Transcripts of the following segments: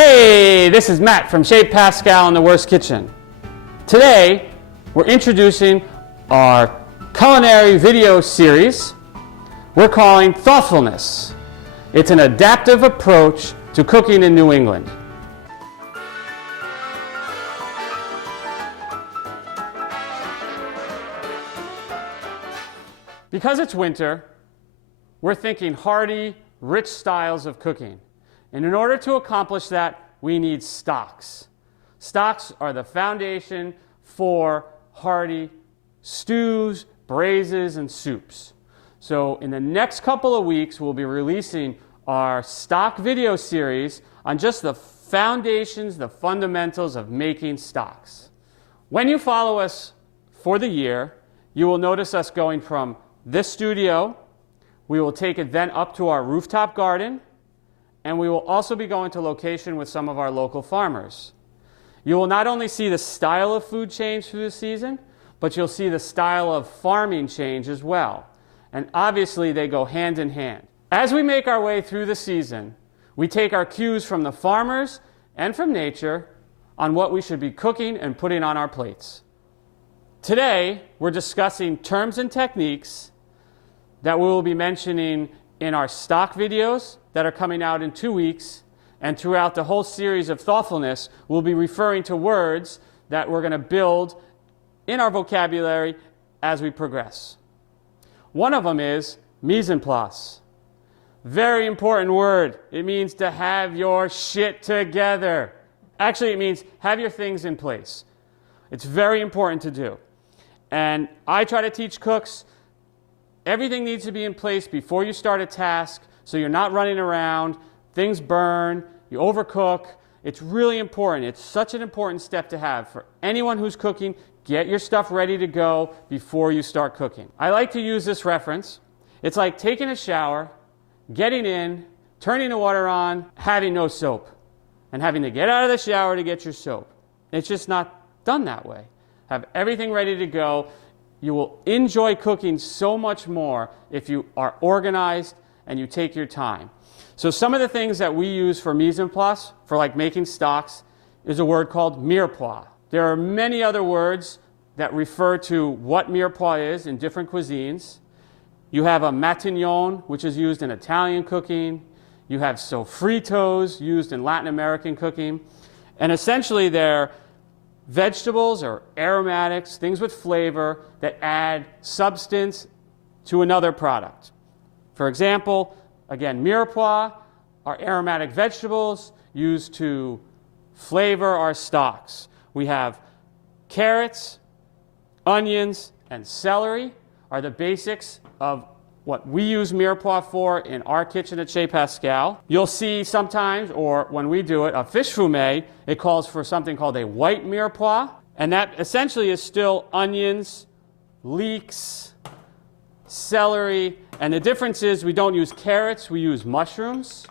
Hey, this is Matt from Chez Pascal in the Wurst kitchen. Today, we're introducing our culinary video series we're calling Thoughtfulness. It's an adaptive approach to cooking in New England. Because it's winter, we're thinking hearty, rich styles of cooking. And in order to accomplish that, we need stocks. Stocks are the foundation for hearty stews, braises, and soups. So in the next couple of weeks, we'll be releasing our stock video series on just the foundations, the fundamentals of making stocks. When you follow us for the year, you will notice us going from this studio. We will take it then up to our rooftop garden, and we will also be going to location with some of our local farmers. You will not only see the style of food change through the season, but you'll see the style of farming change as well. And obviously they go hand in hand. As we make our way through the season, we take our cues from the farmers and from nature on what we should be cooking and putting on our plates. Today, we're discussing terms and techniques that we will be mentioning in our stock videos that are coming out in 2 weeks, and throughout the whole series of Thoughtfulness, we'll be referring to words that we're going to build in our vocabulary as we progress. One of them is mise en place. Very important word. It means to have your shit together. Actually, it means have your things in place. It's very important to do. And I try to teach cooks, everything needs to be in place before you start a task so you're not running around, things burn, you overcook. It's really important. It's such an important step to have for anyone who's cooking. Get your stuff ready to go before you start cooking. I like to use this reference. It's like taking a shower, getting in, turning the water on, having no soap, and having to get out of the shower to get your soap. It's just not done that way. Have everything ready to go. You will enjoy cooking so much more if you are organized and you take your time. So some of the things that we use for mise en place, for like making stocks, is a word called Mirepoix. There are many other words that refer to what Mirepoix is in different cuisines. You have a matignon, which is used in Italian cooking. You have sofritos, used in Latin American cooking. And essentially they're vegetables or aromatics, things with flavor that add substance to another product. For example, again, Mirepoix are aromatic vegetables used to flavor our stocks. We have carrots, onions, and celery are the basics of what we use Mirepoix for in our kitchen at Chez Pascal. You'll see sometimes, or when we do it, a fish fumet, it calls for something called a white Mirepoix, and that essentially is still onions, leeks, celery, and the difference is we don't use carrots, we use mushrooms.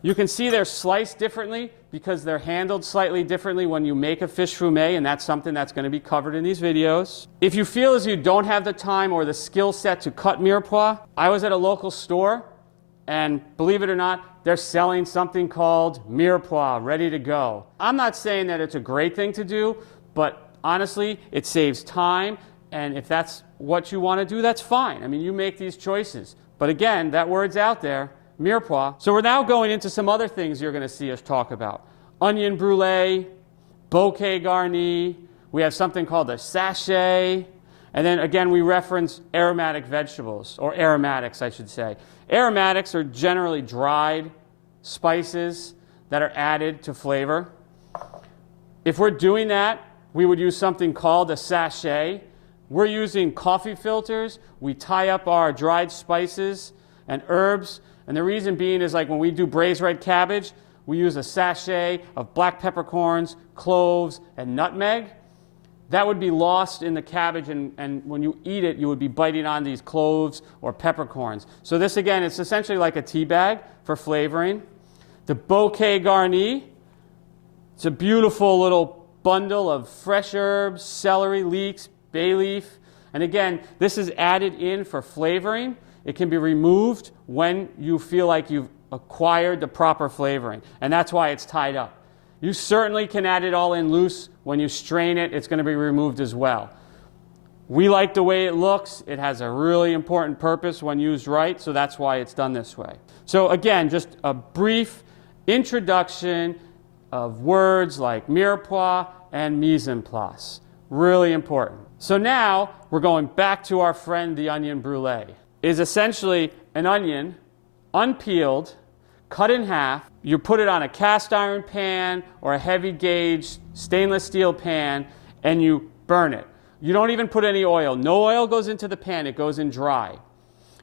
You can see they're sliced differently because they're handled slightly differently when you make a fish fumet, and that's something that's going to be covered in these videos. If you feel as you don't have the time or the skill set to cut Mirepoix, I was at a local store, and believe it or not, they're selling something called Mirepoix, ready to go. I'm not saying that it's a great thing to do, but honestly, it saves time, and if that's what you want to do, that's fine. I mean, you make these choices. But again, that word's out there. Mirepoix. So we're now going into some other things you're going to see us talk about. Onion brulee, bouquet garni. We have something called a sachet. And then again, we reference aromatic vegetables, or aromatics, I should say. Aromatics are generally dried spices that are added to flavor. If we're doing that, we would use something called a sachet. We're using coffee filters. We tie up our dried spices and herbs. And the reason being is like when we do braised red cabbage, we use a sachet of black peppercorns, cloves, and nutmeg. That would be lost in the cabbage, and when you eat it, you would be biting on these cloves or peppercorns. So this, again, it's essentially like a tea bag for flavoring. The bouquet garni, it's a beautiful little bundle of fresh herbs, celery, leeks, bay leaf. And again, this is added in for flavoring. It can be removed when you feel like you've acquired the proper flavoring, and that's why it's tied up. You certainly can add it all in loose. When you strain it, it's going to be removed as well. We like the way it looks. It has a really important purpose when used right, so that's why it's done this way. So again, just a brief introduction of words like mirepoix and mise en place. Really important. So now we're going back to our friend the onion brulee. It is essentially an onion, unpeeled, cut in half. You put it on a cast iron pan or a heavy gauge stainless steel pan and you burn it. You don't even put any oil. No oil goes into the pan, it goes in dry.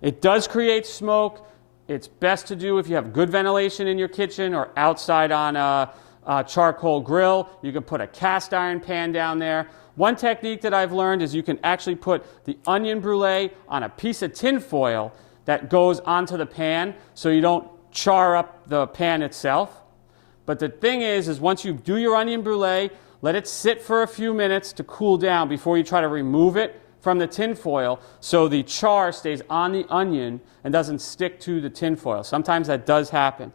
It does create smoke. It's best to do if you have good ventilation in your kitchen or outside on a charcoal grill. You can put a cast iron pan down there. One technique that I've learned is you can actually put the onion brulee on a piece of tin foil that goes onto the pan so you don't char up the pan itself. But the thing is once you do your onion brulee, let it sit for a few minutes to cool down before you try to remove it from the tin foil so the char stays on the onion and doesn't stick to the tin foil. Sometimes that does happen.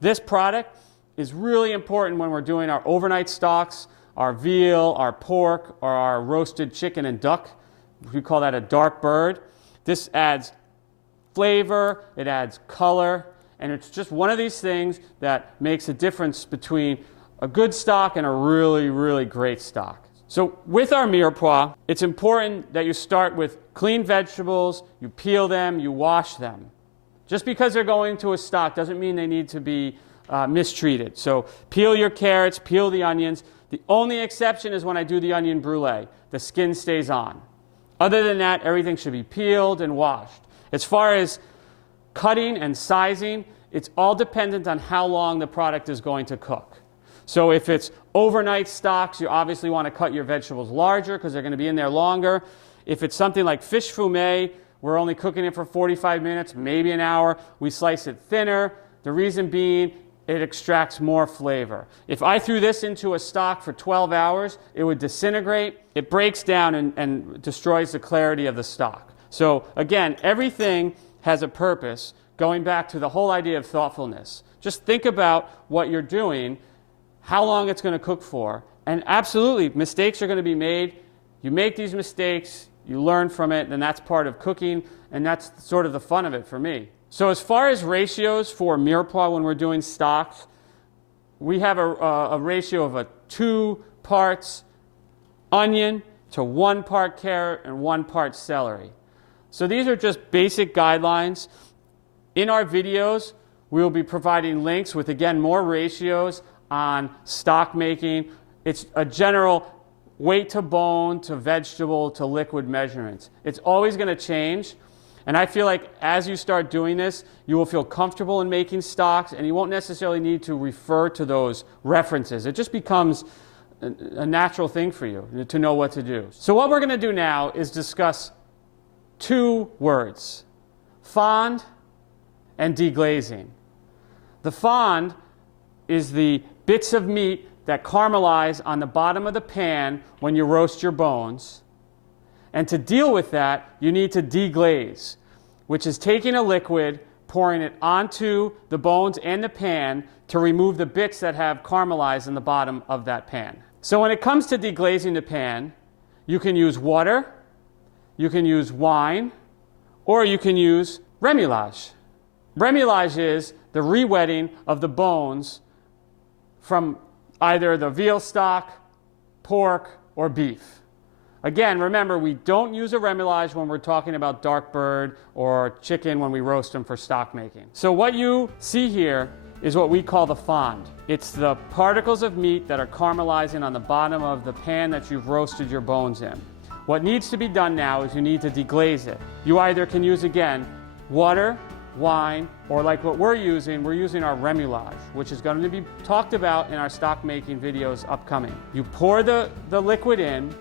This product is really important when we're doing our overnight stocks, our veal, our pork, or our roasted chicken and duck. We call that a dark bird. This adds flavor, it adds color, and it's just one of these things that makes a difference between a good stock and a really, really great stock. So with our mirepoix, it's important that you start with clean vegetables, you peel them, you wash them. Just because they're going to a stock doesn't mean they need to be mistreated. So peel your carrots, peel the onions. The only exception is when I do the onion brulee. The skin stays on. Other than that, everything should be peeled and washed. As far as cutting and sizing, it's all dependent on how long the product is going to cook. So if it's overnight stocks, you obviously want to cut your vegetables larger because they're going to be in there longer. If it's something like fish fumet, we're only cooking it for 45 minutes, maybe an hour. We slice it thinner. The reason being, it extracts more flavor. If I threw this into a stock for 12 hours, it would disintegrate. It breaks down and destroys the clarity of the stock. So again, everything has a purpose, going back to the whole idea of thoughtfulness. Just think about what you're doing, how long it's going to cook for, and absolutely, mistakes are going to be made. You make these mistakes, you learn from it, and that's part of cooking, and that's sort of the fun of it for me. So as far as ratios for mirepoix when we're doing stocks, we have a ratio of 2 parts onion to 1 part carrot and 1 part celery. So these are just basic guidelines. In our videos, we will be providing links with, again, more ratios on stock making. It's a general weight to bone to vegetable to liquid measurements. It's always going to change. And I feel like as you start doing this, you will feel comfortable in making stocks and you won't necessarily need to refer to those references. It just becomes a natural thing for you to know what to do. So what we're going to do now is discuss 2 words, fond and deglazing. The fond is the bits of meat that caramelize on the bottom of the pan when you roast your bones. And to deal with that, you need to deglaze, which is taking a liquid, pouring it onto the bones and the pan to remove the bits that have caramelized in the bottom of that pan. So when it comes to deglazing the pan, you can use water, you can use wine, or you can use remoulage. Remoulage is the re-wetting of the bones from either the veal stock, pork, or beef. Again, remember, we don't use a remoulage when we're talking about dark bird or chicken when we roast them for stock making. So what you see here is what we call the fond. It's the particles of meat that are caramelizing on the bottom of the pan that you've roasted your bones in. What needs to be done now is you need to deglaze it. You either can use, again, water, wine, or like what we're using our remoulage, which is going to be talked about in our stock making videos upcoming. You pour the liquid in,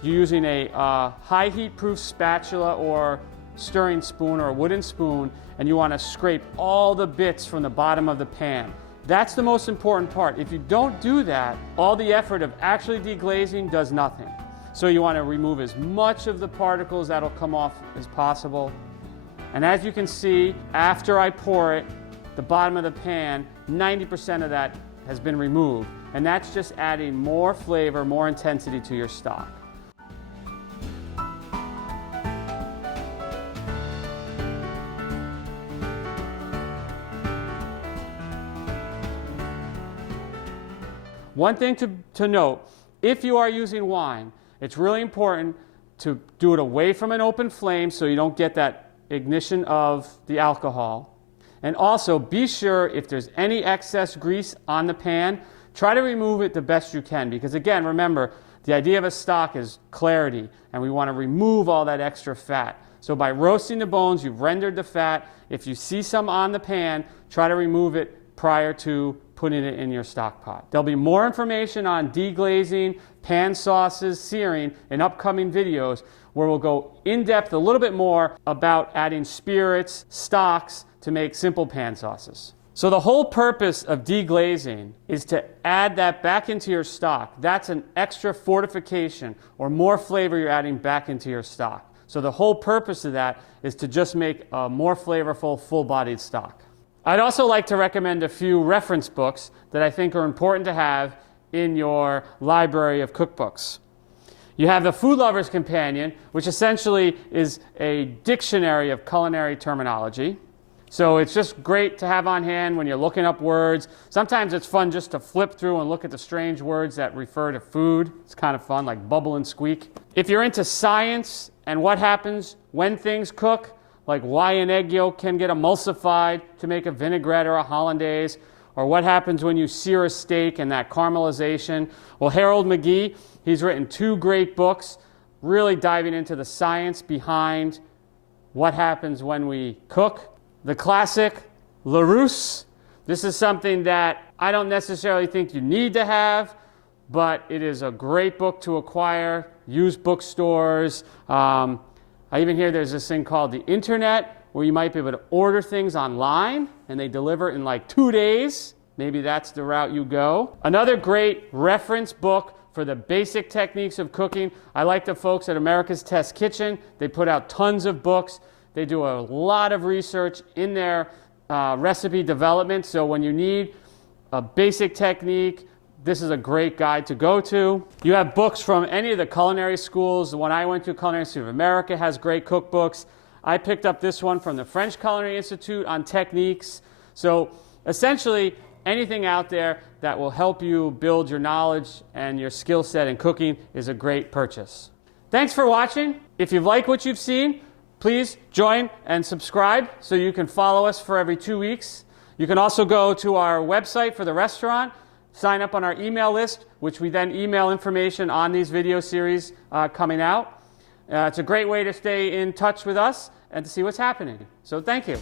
you're using a high heat proof spatula or stirring spoon or a wooden spoon, and you want to scrape all the bits from the bottom of the pan. That's the most important part. If you don't do that, all the effort of actually deglazing does nothing. So you want to remove as much of the particles that'll come off as possible. And as you can see, after I pour it, the bottom of the pan, 90% of that has been removed. And that's just adding more flavor, more intensity to your stock. One thing to note, if you are using wine, it's really important to do it away from an open flame so you don't get that ignition of the alcohol. And also be sure if there's any excess grease on the pan, try to remove it the best you can, because again, remember, the idea of a stock is clarity, and we want to remove all that extra fat. So by roasting the bones, you've rendered the fat. If you see some on the pan, try to remove it prior to putting it in your stock pot. There'll be more information on deglazing, pan sauces, searing in upcoming videos where we'll go in depth a little bit more about adding spirits, stocks to make simple pan sauces. So the whole purpose of deglazing is to add that back into your stock. That's an extra fortification or more flavor you're adding back into your stock. So the whole purpose of that is to just make a more flavorful, full-bodied stock. I'd also like to recommend a few reference books that I think are important to have in your library of cookbooks. You have the Food Lover's Companion, which essentially is a dictionary of culinary terminology. So it's just great to have on hand when you're looking up words. Sometimes it's fun just to flip through and look at the strange words that refer to food. It's kind of fun, like bubble and squeak. If you're into science and what happens when things cook, like why an egg yolk can get emulsified to make a vinaigrette or a hollandaise, or what happens when you sear a steak and that caramelization. Well, Harold McGee, he's written 2 great books really diving into the science behind what happens when we cook. The classic Larousse. This is something that I don't necessarily think you need to have, but it is a great book to acquire. Used bookstores. I even hear there's this thing called the internet where you might be able to order things online and they deliver in like 2 days. Maybe that's the route you go. Another great reference book for the basic techniques of cooking. I like the folks at America's Test Kitchen. They put out tons of books. They do a lot of research in their recipe development. So when you need a basic technique, this is a great guide to go to. You have books from any of the culinary schools. The one I went to, Culinary Institute of America, has great cookbooks. I picked up this one from the French Culinary Institute on techniques. So essentially, anything out there that will help you build your knowledge and your skill set in cooking is a great purchase. Thanks for watching. If you've liked what you've seen, please join and subscribe so you can follow us for every 2 weeks. You can also go to our website for the restaurant, sign up on our email list, which we then email information on these video series coming out. It's a great way to stay in touch with us and to see what's happening. So thank you.